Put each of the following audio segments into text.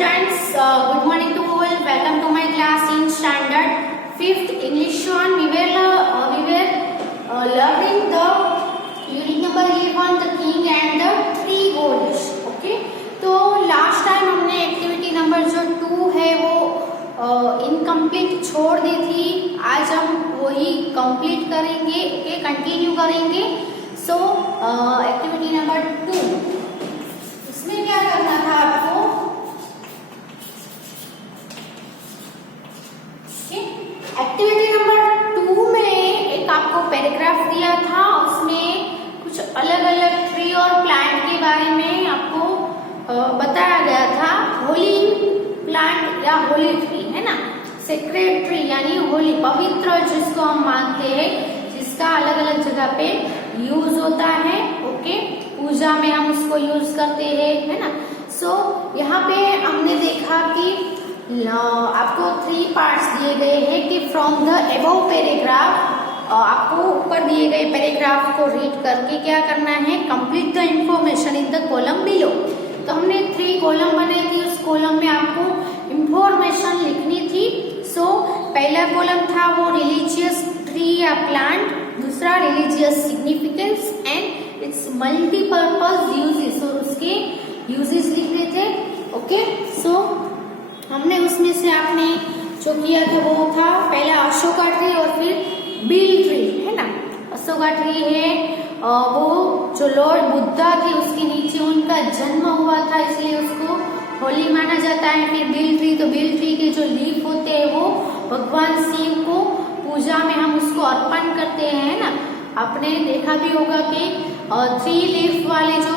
students, good morning to all. Welcome to my class in standard 5th English 1. We were learning the unit number 11, the king and the three goats. Okay, तो last time हमने activity number जो 2 है वो incomplete छोड़ दी थी. आज हम वही कंप्लीट करेंगे. ओके, कंटिन्यू करेंगे. सो एक्टिविटी नंबर 2, इसमें क्या करना था आपको? एक्टिविटी नंबर 2 में एक आपको पैराग्राफ दिया था. उसमें कुछ अलग अलग ट्री और प्लांट के बारे में आपको बताया गया था. होली प्लांट या होली ट्री है ना, सेक्रेड ट्री यानी होली, पवित्र जिसको हम मानते हैं, जिसका अलग अलग जगह पे यूज होता है. ओके, पूजा में हम उसको यूज करते हैं, है ना. सो यहाँ पे हमने देखा कि आपको 3 पार्ट्स दिए गए हैं कि फ्रॉम द अबव पैराग्राफ, आपको ऊपर दिए गए पैराग्राफ को रीड करके क्या करना है? Complete the information in the column below. तो हमने 3 कॉलम बनाई थी. उस कॉलम में आपको इंफॉर्मेशन लिखनी थी. सो पहला कॉलम था वो रिलीजियस ट्री या प्लांट, दूसरा religious significance and it's multipurpose uses, और उसके यूजेस लिख रहे थे. ओके, सो हमने उसमें से आपने जो किया था वो था पहला अशोका ट्री और फिर बील ट्री, है ना. अशोका ट्री है वो जो लॉर्ड बुद्धा थे उसके नीचे उनका जन्म हुआ था, इसलिए उसको होली माना जाता है. फिर बील ट्री, तो बील ट्री के जो लीफ होते हैं वो भगवान शिव को पूजा में हम उसको अर्पण करते हैं ना. आपने देखा भी होगा कि 3 लीफ वाले जो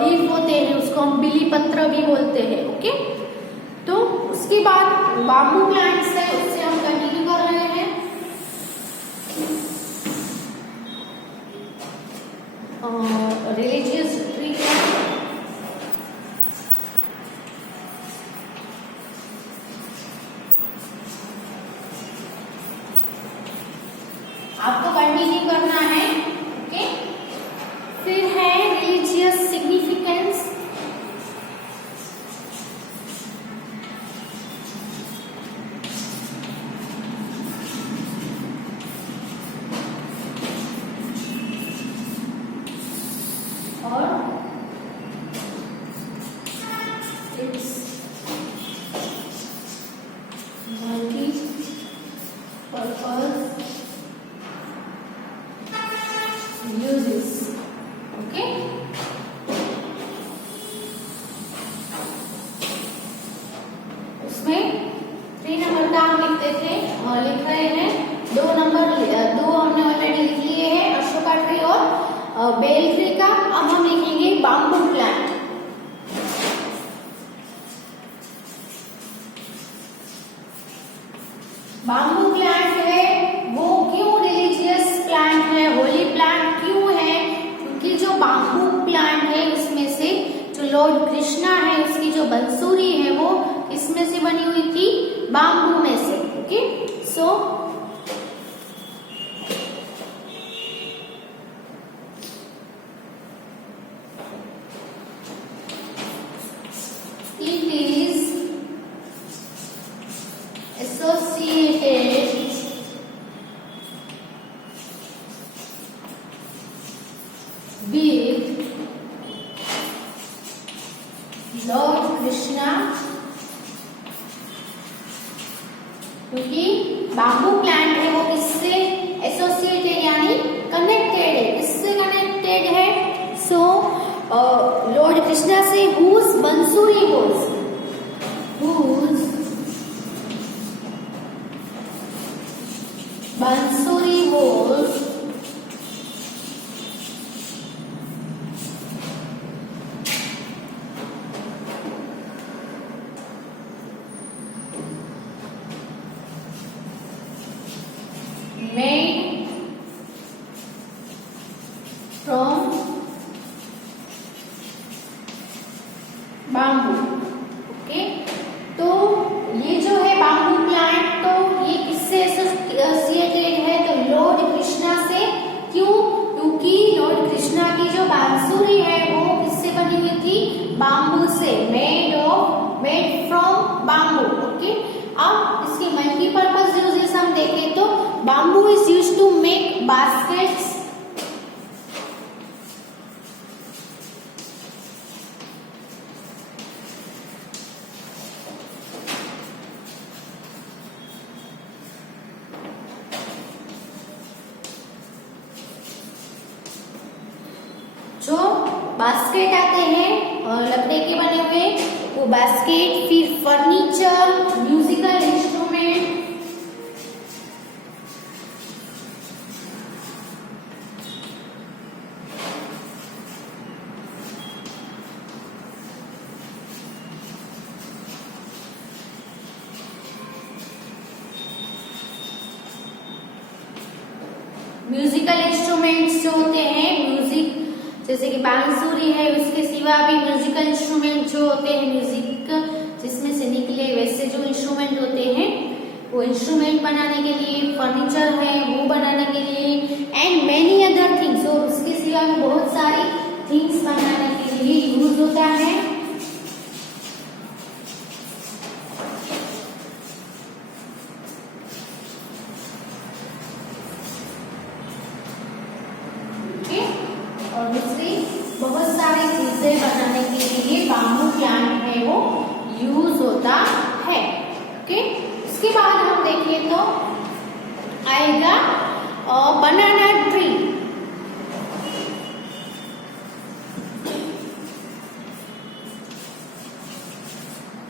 लीफ होते हैं उसको हम बिली पत्र भी बोलते हैं. ओके, तो उसके बाद बाम्बू प्लांट्स है, उससे हम कंटिन्यू कर रहे हैं. रिलीजियस ट्री आपको कंटिन्यू करना है. ओके, फिर है रिलीजियस सिग्निफिकेंस. और इट्स मल्टीपर्पज यूजेस. ओके, उसमें 3 नंबर का हम लिखते थे, लिख रहे हैं. 2 हमने ऑलरेडी लिख लिए हैं, अशोका ट्री और बेल ट्री का. अब हम लिखेंगे बाम्बू प्लांट. बाम्बू प्लांट है वो क्यों रिलीजियस प्लांट है, होली प्लांट क्यों है? क्योंकि जो बाम्बू प्लांट है उसमें से जो लॉर्ड कृष्णा है उसकी जो बंसुरी है वो इसमें से बनी हुई थी, बाम्बू में से. Okay, so it is associated with Lord Krishna, क्योंकि बाम्बू प्लांट है वो किससे एसोसिएटेड यानी कनेक्टेड है. किससे कनेक्टेड है? सो लॉर्ड कृष्णा से, whose bansuri was, whose bansuri was made from bamboo. Okay, तो ये जो है बाम्बू प्लांट, तो ये किससे एसोसिएटेड है? तो लॉर्ड कृष्णा से. क्यों? क्योंकि लॉर्ड कृष्णा की जो बांसुरी है वो किससे बनी हुई थी? बाम्बू से, मेड ऑफ ओके। अब इसके मल्टीपर्पज यूजेस हम देखें तो bamboo is used to make baskets, जो बास्केट आते हैं लकड़ी के बने हुए वो बास्केट, फिर furniture, musical instrument, musical instruments जो होते हैं म्यूजिक जैसे कि बांसुरी है, उसके सिवा भी म्यूजिकल इंस्ट्रूमेंट जो होते हैं म्यूजिक जिसमें से निकले वैसे जो इंस्ट्रूमेंट होते हैं वो इंस्ट्रूमेंट बनाने के लिए, फर्नीचर है वो बनाने के लिए एंड मेनी अदर थिंग्स, और उसके सिवा भी बहुत सारी थिंग्स बनाने के लिए यूज होता है। और दूसरी बहुत सारी चीजें बनाने के लिए बाम्बू प्लांट है वो यूज होता है। ओके, उसके बाद हम देखें तो आएगा बनाना ट्री।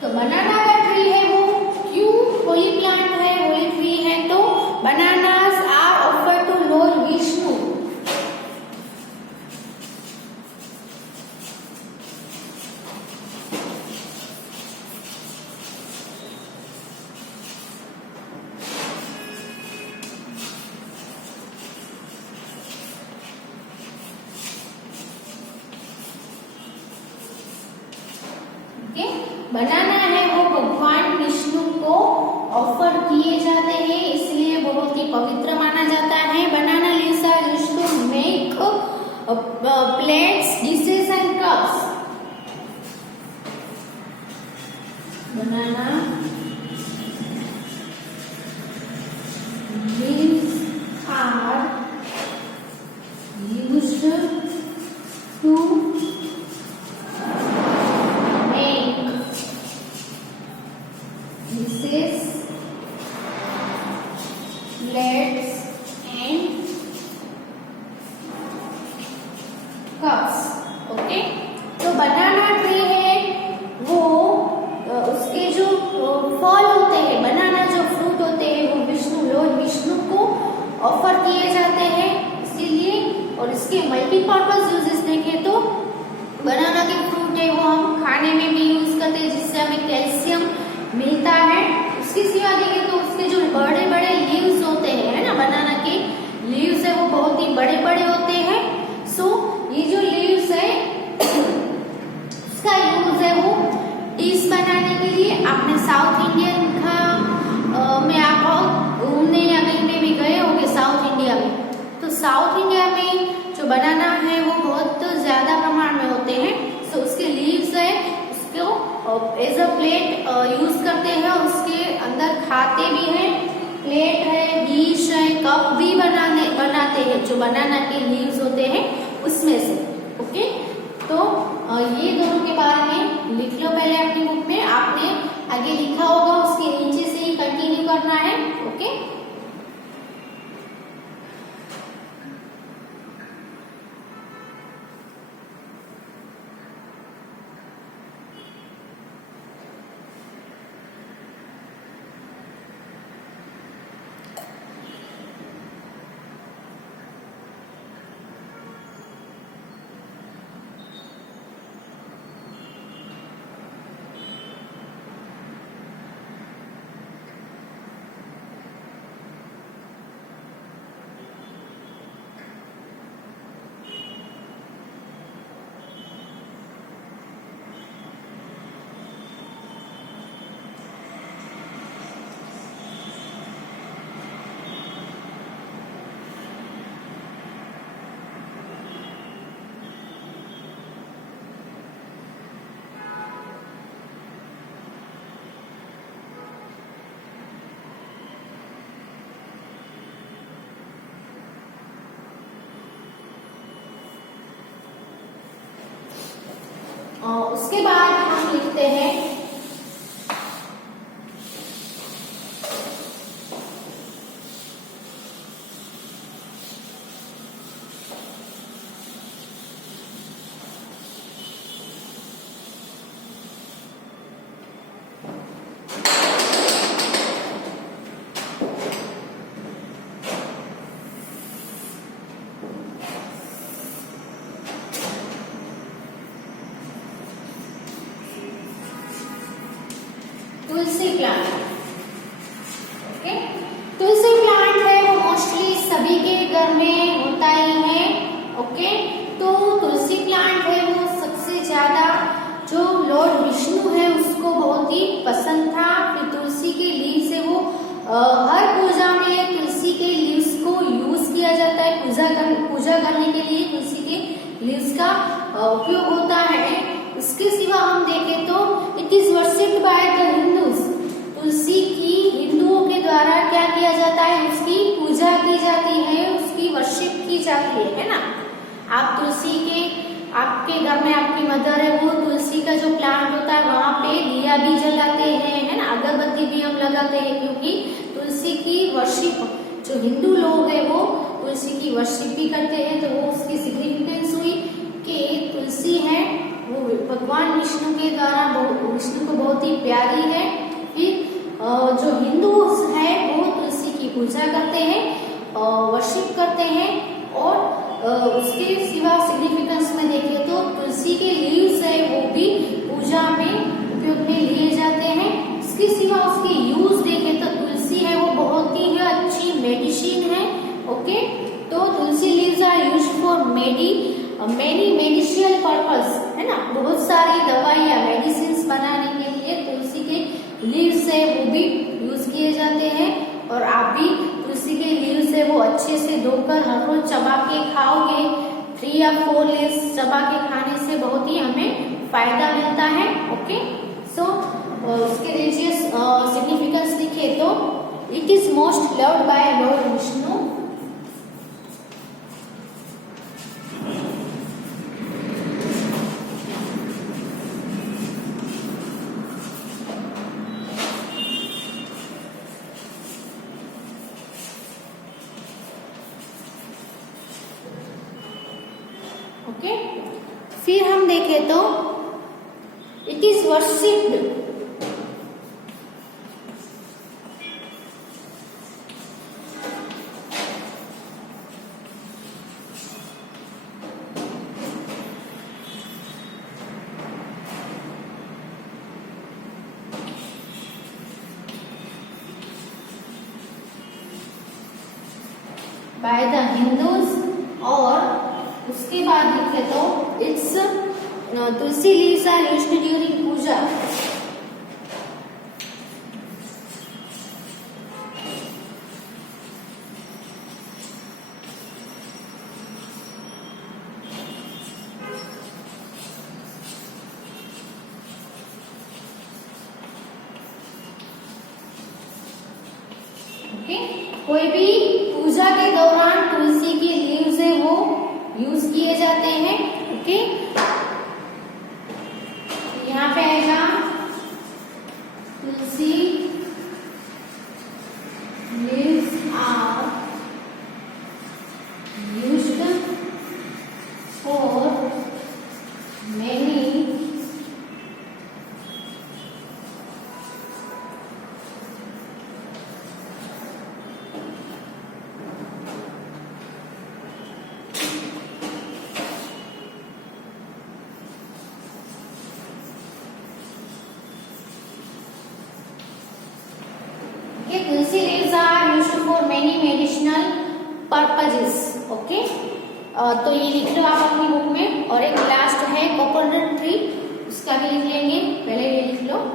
तो बनाना का ट्री है वो क्यों होली प्लांट है, होली ट्री है, तो bananas are offer to Lord Vishnu. Banana है वो भगवान विष्णु को ऑफर किए जाते हैं, इसलिए बहुत ही पवित्र माना जाता है। Banana leaves are used to make plates, dishes and cups. Banana leaves are used to dishes, plates and cups। Okay, तो बनाना ट्री है वो उसके जो फल होते हैं, बनाना जो फ्रूट होते हैं वो विष्णु, लॉर्ड विष्णु को ऑफर किए जाते हैं इसीलिए। और इसके मल्टीपर्पज यूजेस देखें तो बनाना के फ्रूट है वो हम खाने में भी यूज करते हैं जिससे हमें कैल्शियम मिलता है। उसके सिवा देखें तो उसके जो बड़े बड़े लीव्स होते हैं, है ना, बनाना के लीव्स है वो बहुत ही बड़े बड़े होते हैं। सो ये जो लीव्स है उसका यूज है वो डिश बनाने के लिए। आपने साउथ इंडियन में आप घूमने या कहीं पे भी गए होंगे साउथ इंडिया में, तो साउथ इंडिया में जो बनाना है वो बहुत ज्यादा प्रमाण में होते हैं। सो उसके लीव्स है एज अ प्लेट यूज करते हैं, उसके अंदर खाते भी हैं, प्लेट है, डिश है, कप भी बनाते हैं जो बनाना के लीव्स होते हैं उसमें से। ओके, तो ये दोनों के बारे में लिख लो पहले अपनी बुक में, आपने आगे लिखा होगा उसके नीचे से ही कंटिन्यू करना है। ओके, तुलसी प्लांट। ओके, तुलसी प्लांट है वो मोस्टली सभी के घर में होता ही है। ओके, तो तुलसी प्लांट है वो सबसे ज्यादा जो लॉर्ड विष्णु है उसको बहुत ही पसंद था। फिर तुलसी के लीव्स है वो हर पूजा में तुलसी के लीव्स को यूज किया जाता है। पूजा करने के लिए तुलसी के लीव्स का उपयोग होता है। इसके सिवा हम देखें तो it is worshipped by the Hindus. Tulsi की हिंदुओं के द्वारा क्या किया जाता है, उसकी पूजा की जाती है, उसकी वर्शिप की जाती है ना। आप तुलसी के आपके घर में आपकी मदर है वो तुलसी का जो प्लांट होता है वहां पे दिया भी जलाते हैं, है ना, अगरबत्ती भी हम लगाते हैं, क्योंकि तुलसी की वर्शिप जो हिंदू लोग है वो तुलसी की वर्शिप भी करते हैं। तो वो उसकी सिग्निफिकेंस हुई कि तुलसी है वो भगवान विष्णु के द्वारा विष्णु को बहुत ही प्यारी है। फिर जो हिंदू है वो तुलसी की पूजा करते हैं, वर्शिप करते हैं। और उसके सिवा सिग्निफिकेंस में देखें तो तुलसी के लीव्स है वो भी पूजा में उपयोग में लिए जाते हैं। इसके सिवा उसके यूज देखें तो तुलसी है वो बहुत ही अच्छी मेडिसिन है। ओके, तो tulsi leaves are used for many medicinal purpose, है ना। बहुत सारी दवाइयाँ मेडिसिन बनाने के लिए तुलसी के लीव्स है वो भी यूज किए जाते हैं। और आप भी तुलसी के लीव्स है वो अच्छे से धोकर हर रोज चबा के खाओगे। 3 या 4 लीव्स चबा के खाने से बहुत ही हमें फायदा मिलता है। ओके, सो उसके रिलीजियस सिग्निफिकेंस लिखे तो it is most loved by lord Vishnu. Okay, फिर हम देखें तो it is worshipped by the Hindus. और उसके बाद देखे तो it's tulsi leaves are used during puja. Okay, कोई भी पूजा के दौरान तुलसी के लीव्स है वो यूज किए जाते हैं। ओके, यहाँ पे आएगा tulsi leaves are used for many tulsi leaves are used for many medicinal purposes. Okay, तो ये लिख लो आप अपनी बुक में। और एक लास्ट है कोकोनट ट्री, उसका भी लिख लेंगे, पहले ये लिख लो।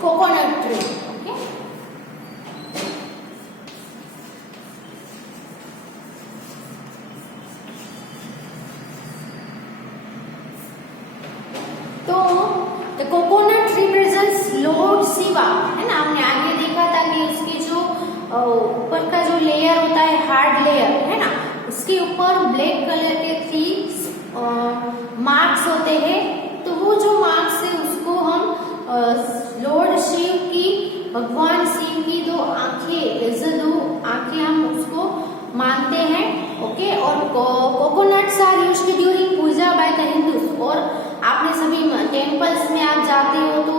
coconut tree. Okay. तो the coconut represents Lord Shiva, है ना. हमने आगे देखा था कि उसके जो ऊपर का जो लेयर होता है, हार्ड लेयर, है ना, उसके ऊपर ब्लैक कलर के 3 मार्क्स होते हैं. तो वो जो मार्क्स है उसको हम लॉर्ड शिव की, भगवान शिव की 2 आंखें, ऐसे 2 आंखें हम उसको मानते हैं. ओके. और coconuts are used during puja by the Hindus. और आपने सभी टेम्पल्स में आप जाते हो तो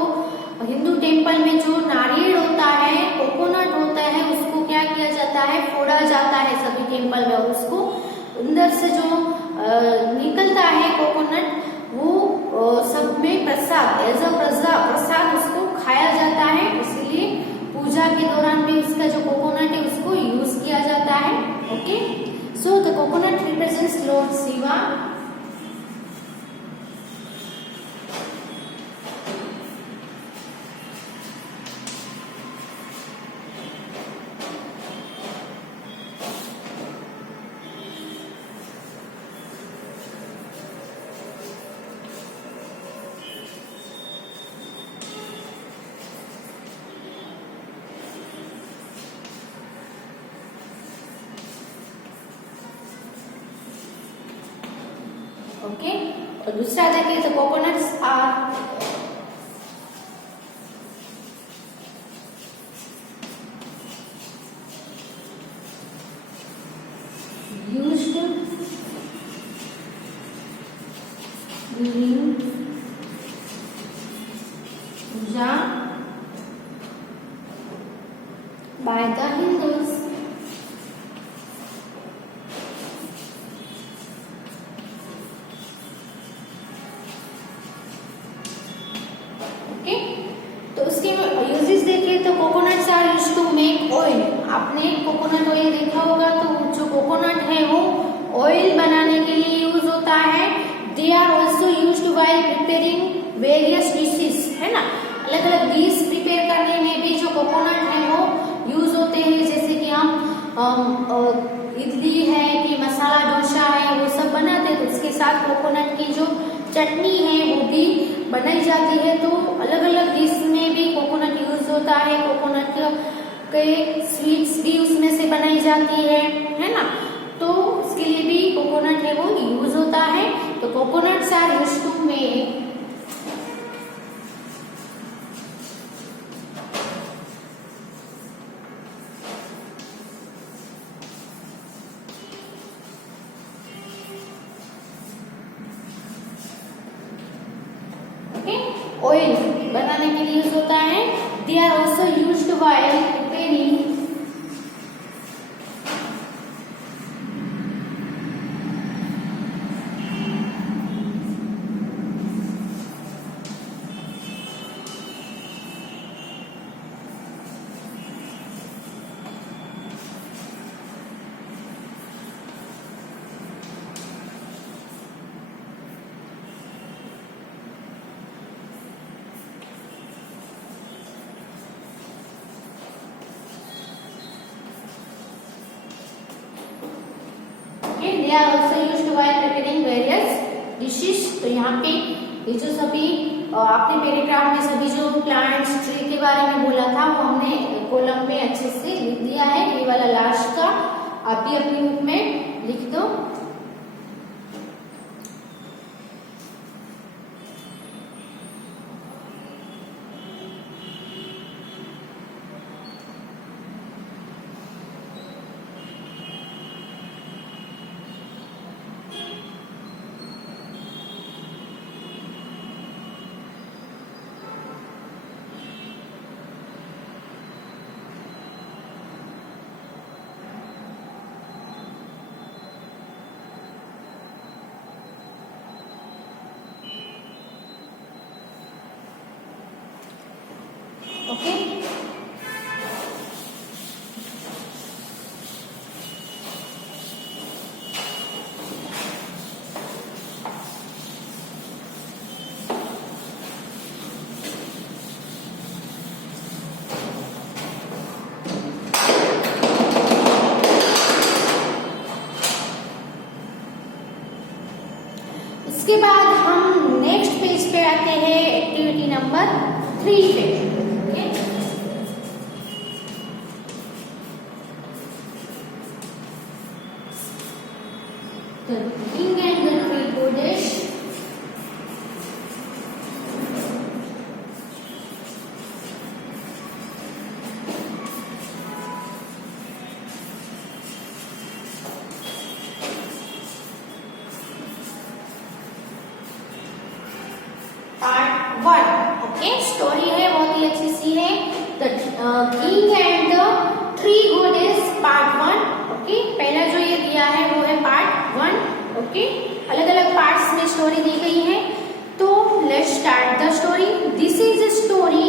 हिंदू टेम्पल में जो नारियल होता है, कोकोनट होता है, उसको क्या किया जाता है, फोड़ा जाता है सभी टेम्पल में. और उसको अंदर से जो निकलता है कोकोनट, वो सब में प्रसाद, एज अ प्रसाद उसको खाया जाता है. इसलिए पूजा के दौरान भी उसका जो कोकोनट है उसको यूज किया जाता है. Okay. So the coconut represents lord Shiva. Okay. और दूसरा देखिए, तो coconuts are used during puja by the Hindus. तो उसके यूजेस देखिए, तो coconuts are used to make oil. आपने कोकोनट ऑयल देखा होगा. तो जो कोकोनट है वो ऑयल बनाने के लिए यूज होता है. They are also used while preparing various dishes, है ना. अलग अलग डिश प्रिपेयर करने में भी जो कोकोनट है वो यूज होते हैं. जैसे कि हम इडली है कि मसाला डोसा है, वो सब बनाते हैं. तो उसके साथ कोकोनट की जो चटनी है वो भी बनाई जाती है. तो अलग अलग डिश में भी कोकोनट यूज होता है. कोकोनट के स्वीट्स भी उसमें से बनाई जाती है ना. तो उसके लिए भी कोकोनट है वो यूज होता है. तो coconuts are used to make oil बनाने के लिए यूज होता है. They are also used while preparing they are also used while preparing various dishes. तो यहाँ पे ये जो सभी आपने पैराग्राफ में सभी जो प्लांट्स, ट्री के बारे में बोला था वो हमने कॉलम में अच्छे से लिख दिया है. ये वाला लास्ट का आप भी अपनी बुक में लिख दो. ओके. उसके बाद हम नेक्स्ट पेज पे आते हैं एक्टिविटी नंबर 3 पे। Okay, The King and the Three Goddess. Part 1। Okay, story है बहुत ही अच्छी सी है, the king and the three गोडेस part 1। Okay, पहला जो ये दिया है वो है पार्ट 1। ओके, अलग अलग पार्ट्स में स्टोरी दी गई है। तो let's start the story. This is a story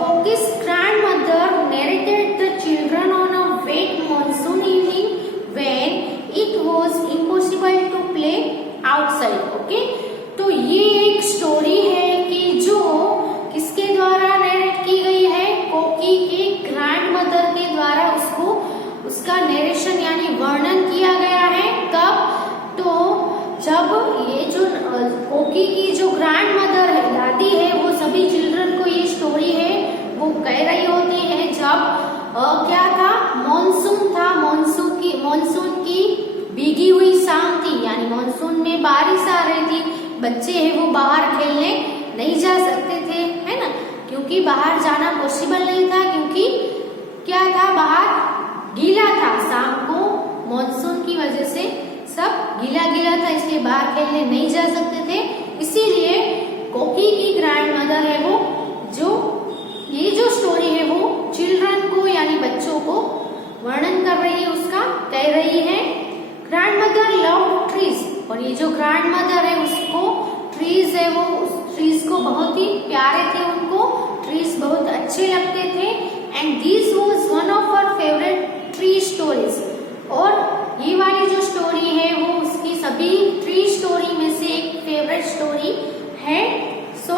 कोकी's grandmother narrated the children on a wet monsoon evening when it was impossible to play outside। Okay, तो ये एक स्टोरी है कि जो किसके द्वारा नरेट की गई है, कोकी के ग्रैंड मदर के द्वारा उसको उसका नरेशन यानी वर्णन किया गया है। कब? तो जब ये जो कोकी की जो ग्रैंड मदर है, दादी है, वो सभी चिल्ड्रन को ये स्टोरी है वो कह रही होती है जब क्या था, मॉनसून था, मॉनसून की भीगी हुई शाम थी, यानी मॉनसून में बारिश आ रही थी। बच्चे हैं वो बाहर खेलने नहीं जा सकते थे, है ना, क्योंकि बाहर जाना पॉसिबल नहीं था, क्योंकि क्या था, बाहर गीला था। शाम को मॉनसून की वजह से सब गीला गीला था, इसलिए बाहर खेलने नहीं जा सकते थे। इसीलिए कोकी की ग्रैंड मदर है वो जो ये जो स्टोरी है वो चिल्ड्रन को यानी बच्चों को वर्णन कर रही है, उसका कह रही है। ग्रैंड मदर लव ट्रीज, और ये जो ग्रैंड मदर है उसको ट्रीज है वो उस ट्रीज को बहुत ही प्यारे थे, उनको ट्रीज बहुत अच्छे लगते थे। And this was one of her favourite tree stories, और ये वाली जो स्टोरी है वो उसकी सभी ट्री स्टोरी में से एक फेवरेट स्टोरी है। So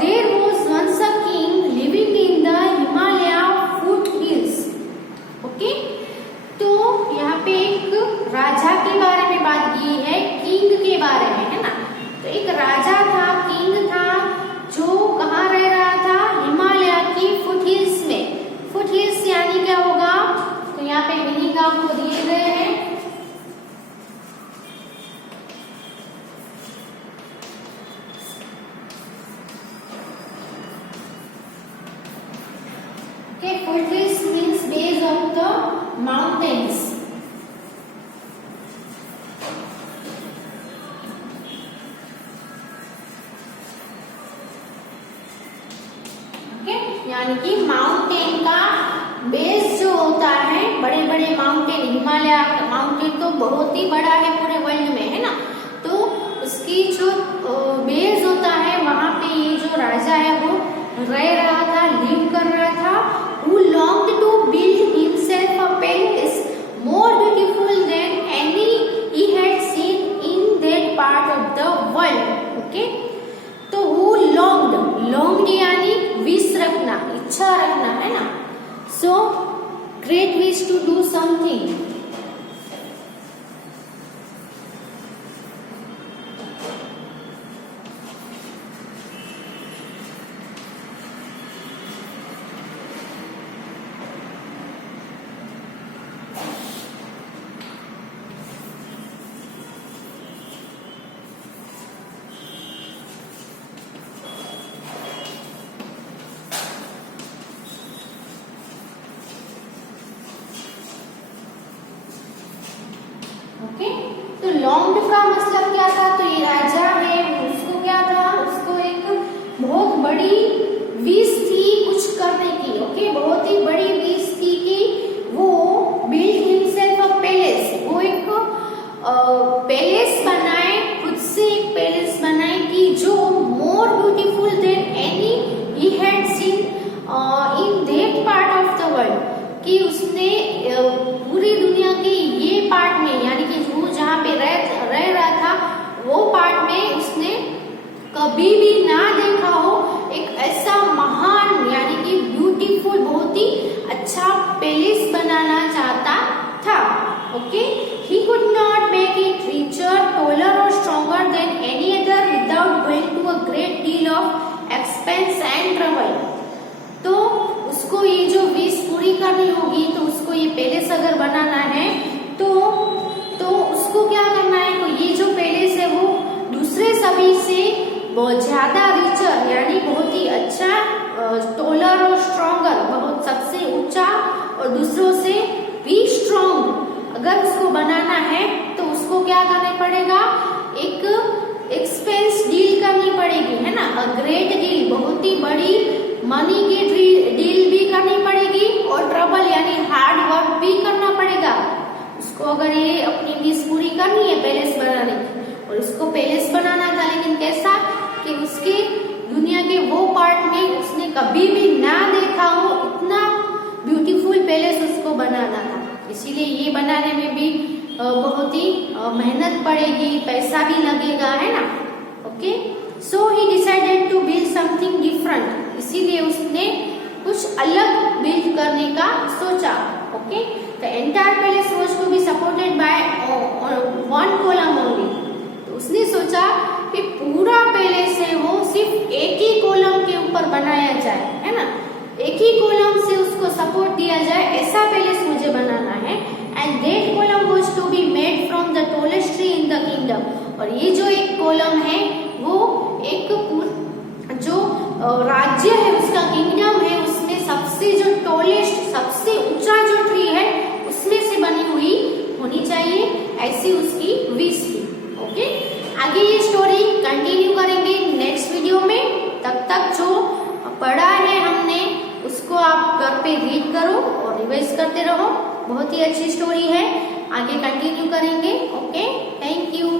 there was once a king living in the Himalaya foothills. Okay, तो यहाँ पे एक राजा के बारे में बात की है, किंग के बारे में, है ना। तो एक राजा था, किंग था, जो कहाँ रह रहा था, हिमालय की फुट हिल्स में। फुट हिल्स यानी क्या होगा, तो यहाँ पे मीनिंग आपको दिए गए हैं। Okay, foot hills means base of the mountains. Okay, यानी कि माउंटेन का बेस जो होता है, बड़े बड़े माउंटेन, हिमालय माउंटेन तो बहुत ही बड़ा है पूरे वर्ल्ड में, है ना। तो उसकी जो बेस होता है वहां पे ये जो राजा है वो रह रहा था, लिव कर रहा था। Who longed to build himself a palace more beautiful than any he had seen in that part of the world. Okay? तो who longed यानी विश रखना, इच्छा रखना, है ना। So great wish to do something. Okay, तो long का मतलब क्या था, तो ये राजा है उसको क्या था, उसको एक बहुत बड़ी विश थी कुछ करने की। ओके, बहुत ही बड़ी विश थी कि वो बिल्ड हिमसेल्फ अ पैलेस, वो एक पैलेस बनाए, खुद से एक पैलेस बनाए कि जो more beautiful then any he had seen in that part of the world, कि उसने पूरी दुनिया के ये पार्ट में, यानी कि वो जहाँ पे रह रहा था वो पार्ट में उसने कभी भी ना देखा हो एक ऐसा महान यानी कि ब्यूटीफुल बहुत ही अच्छा पैलेस बनाना चाहता था। Okay, he could not make it richer, taller or stronger करनी होगी तो उसको ये पैलेस अगर बनाना है तो उसको क्या करना है, तो ये जो पैलेस है वो दूसरे सभी से बहुत ज्यादा रिचर यानी बहुत ही अच्छा, टोलर और स्ट्रॉन्गर, बहुत सबसे ऊंचा और दूसरों से भी स्ट्रॉन्ग अगर उसको बनाना है तो उसको क्या करना पड़ेगा, एक एक्सपेंस डील करनी पड़ेगी, है ना, अ ग्रेट डील, बहुत ही बड़ी मनी की डील भी करनी पड़ेगी और ट्रबल यानी हार्ड वर्क भी करना पड़ेगा उसको, अगर ये अपनी नीड्स पूरी करनी है पैलेस बनाने की। और उसको पैलेस बनाना था, लेकिन कैसा कि उसके दुनिया के वो पार्ट में उसने कभी भी ना देखा हो, इतना ब्यूटीफुल पैलेस उसको बनाना था। इसीलिए ये बनाने में भी बहुत ही मेहनत पड़ेगी, पैसा भी लगेगा, है ना। Okay, so he decided to build something different, इसीलिए उसने कुछ अलग बिल्ड करने का सोचा। Okay, the entire palace was to be supported by one column only, तो उसने सोचा कि पूरा पैलेस है वो सिर्फ एक ही कॉलम के ऊपर बनाया जाए, है ना, एक ही कॉलम से उसको सपोर्ट दिया जाए, ऐसा पैलेस मुझे बनाना है। And that column was to be made from the tallest tree in the kingdom, और ये जो एक कॉलम है वो एक जो राज्य है उसका, किंगडम है, उसमें सबसे जो टॉलेस्ट, सबसे ऊंचा जो ट्री है उसमें से बनी हुई होनी चाहिए, ऐसी उसकी विश थी। ओके, आगे ये स्टोरी कंटिन्यू करेंगे नेक्स्ट वीडियो में। तब तक जो पढ़ा है हमने उसको आप घर पे रीड करो और रिवाइज करते रहो, बहुत ही अच्छी स्टोरी है, आगे कंटिन्यू करेंगे। Okay, thank you.